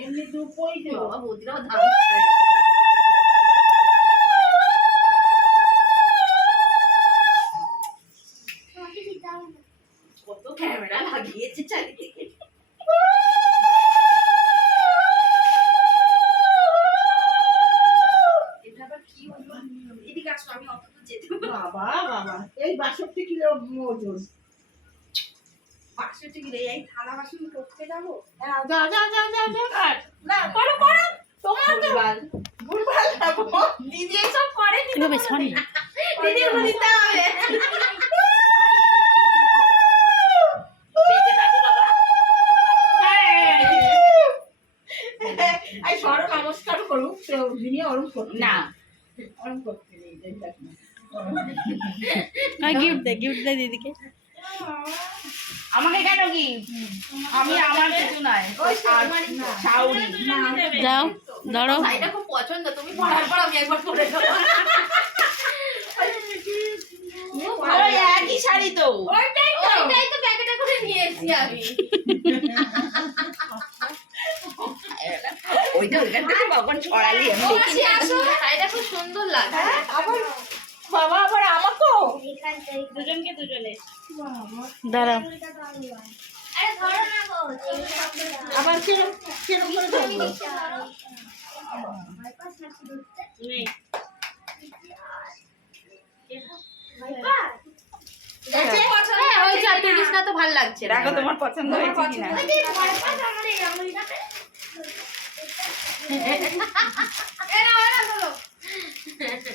এমনি দুপই দেবো বৌদিরাও দারুণ কত ক্যামেরা লাগিয়েছে চারিদিকে। বাবা বাবা এই বাষট্টি কিলো ওজন। বাক্সটি গেলে এই থালা বাসন করতে যাব? যাও যাও যাও যাও যাও না করো করো। তোমার তো ভুলভাল। ভুলভাল দিদি এসব করে দিদি দিতে হবে। এই নমস্কার করুক। যিনি না। করতে না গিফট দে গিফট দে দিদিকে। আমাকে কেন কি? আমি আমার কিছু ধরো। শাড়িটা খুব পছন্দ। তুমি পরার পর আমি একবার পরে ওই একই শাড়ি তো। ওইটাই তো ওইটাই তো প্যাকেটে করে নিয়ে এসেছি আমি। ওইটা ওইখান থেকে কখন ছড়ালি আমি আসো। শাড়িটা খুব সুন্দর লাগে হ্যাঁ আবার দুজনকে দুজনে। দাঁড়াও। আরে ধরো না গো আবার কিরম কিরম করে ধরবো? হ্যাঁ ওই চারটে জিনিসটা তো ভালো লাগছে দেখো তোমার পছন্দ হয়েছে কিনা।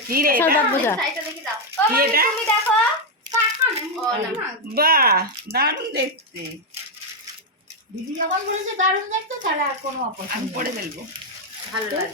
কি রে? এটা? দাও বোঝা শাড়িটা দেখি দাও। কি এটা তুমি দেখো ও, না। বাহ দারুণ দেখতে। দিদি যখন বলেছে দারুণ দেখতে তাহলে আর কোনো আমি অপছন্দ পরে ফেলব। ভালো লাগে